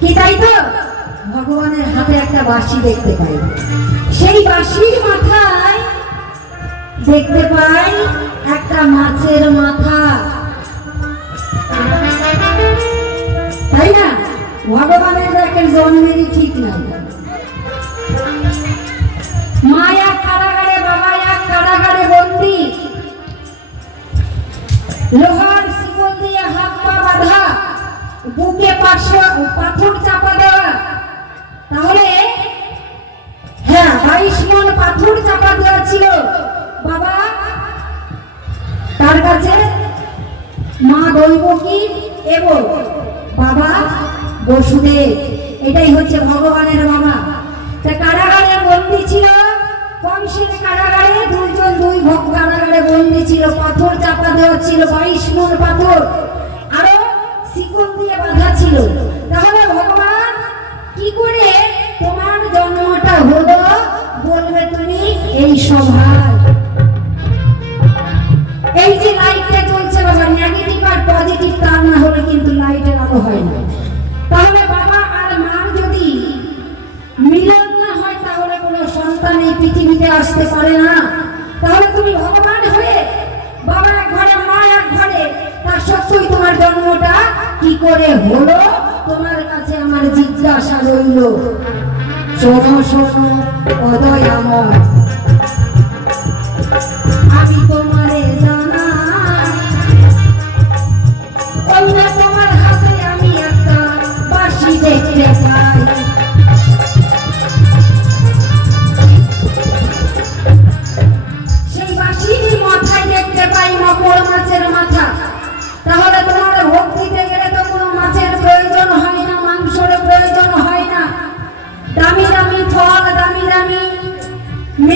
কি তাই তো? ভগবানের হাতে একটা বাঁশি দেখতে পাই। সেই বাঁশির মাথায় দেখতে পাই একটা মাছের মাথা। তাই না? ভগবানের দেখেন জন্মেরই ঠিক নাই। মায়া কারাগারে বাবা এক কারাগারে বন্দি। লোহার শিকল দিয়ে হাত পা বাঁধা। বুকে পাথর চাপা দেওয়া তাহলে হ্যাঁ বাইশ মন পাথর চাপা দেওয়া ছিল। বাবা, তার কাছে মা দৈবকী এবং বাবা বসুদেব। এটাই হচ্ছে ভগবানের বাবা। তা কারাগারে বন্দি ছিল? কংসের কারাগারে দুইজন দুই ভোগ কারাগারে বন্দি ছিল। পাথর চাপা দেওয়া ছিল। বাইশ হয় না তাহলে বাবা আর মার যদি মিলন না হয়, তাহলে কোনো সন্তান এই পৃথিবীতে আসতে পারে না। তাহলে তুমি ভগবান হয়ে বাবা এক ঘরে, মা এক ঘরে, তা সত্যই তোমার জন্মটা কি করে হলো? তোমার কাছে আমার জিজ্ঞাসা রইল। শোনো শোনো, অদয়াময়।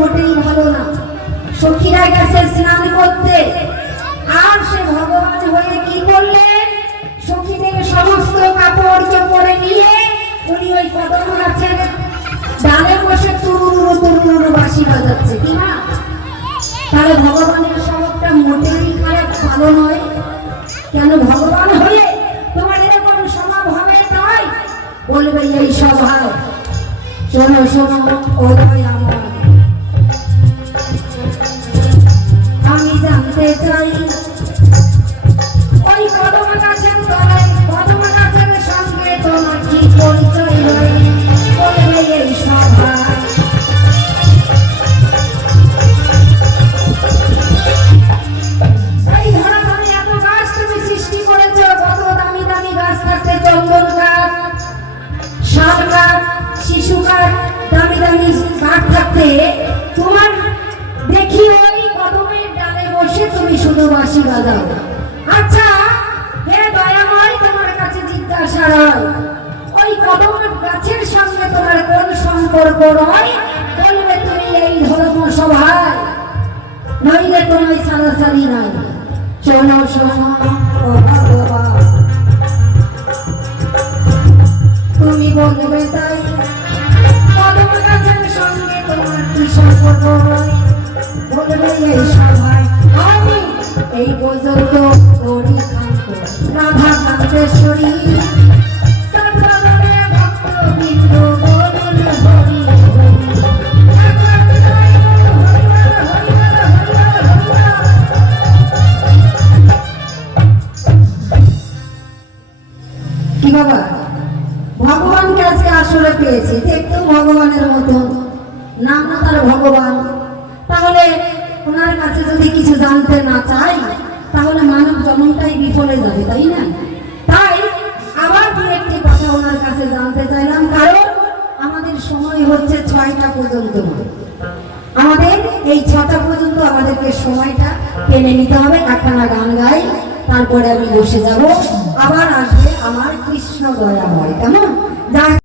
মোটেই ভালো না। সখীরা গেছে স্নান করতে আর সে ভগবান হয়ে কি করলেন সখীদের সমস্ত কাপড় চোপড়ে নিয়ে উনি ওই কদম গাছের ডালে বসে তুরুরু তুরুরু বাঁশি বাজাচ্ছে, কি না? তাহলে ভগবানের স্বভাবটা মোটেই খারাপ, ভালো নয়। কেন ভগবান হলে তোমার এরকম স্বভাব হবে তাই? বলবে, এই স্বভাব। শোনো শোনো ওদয় আমার জানতে চাই গাছের তলায় কদম গাছের সঙ্গে তোমার কি পরিচয় হয়? বলবে এই গাছ শিশু গাছ, দামি দামি কাঠ থাকতে তোমার দেখি তুমি বাঁশি বাজাও। আচ্ছা হে দয়াময়, তোমার কাছে জিজ্ঞাসা রয়, ওই কদম গাছের সঙ্গে তোমার কোন সম্পর্ক রয়? বলবে তুমি এই ধর্ম সভায় নইলে তোমায় সারাসারি নাই। শোনো শোনো। পর্যন্ত বাবা? ভগবানকে আজকে আসলে পেয়েছি। দেখতেও ভগবানের মতন। নাম না তার ভগবান। তাহলে ওনার কাছে যদি কিছু জানতে না চাই জন্মটাই বিফলে যাবে, তাই না? তাই আবার দু একটি কথা ওনার কাছে জানতে চাইলাম, কারণ আমাদের সময় হচ্ছে ছয়টা পর্যন্ত। আমাদের এই ছটা পর্যন্ত আমাদেরকে সময়টা টেনে নিতে হবে একখানা গান গাই, তারপরে আমি বসে যাব। আবার আসবে আমার কৃষ্ণ দয়াময়, কেমন? যা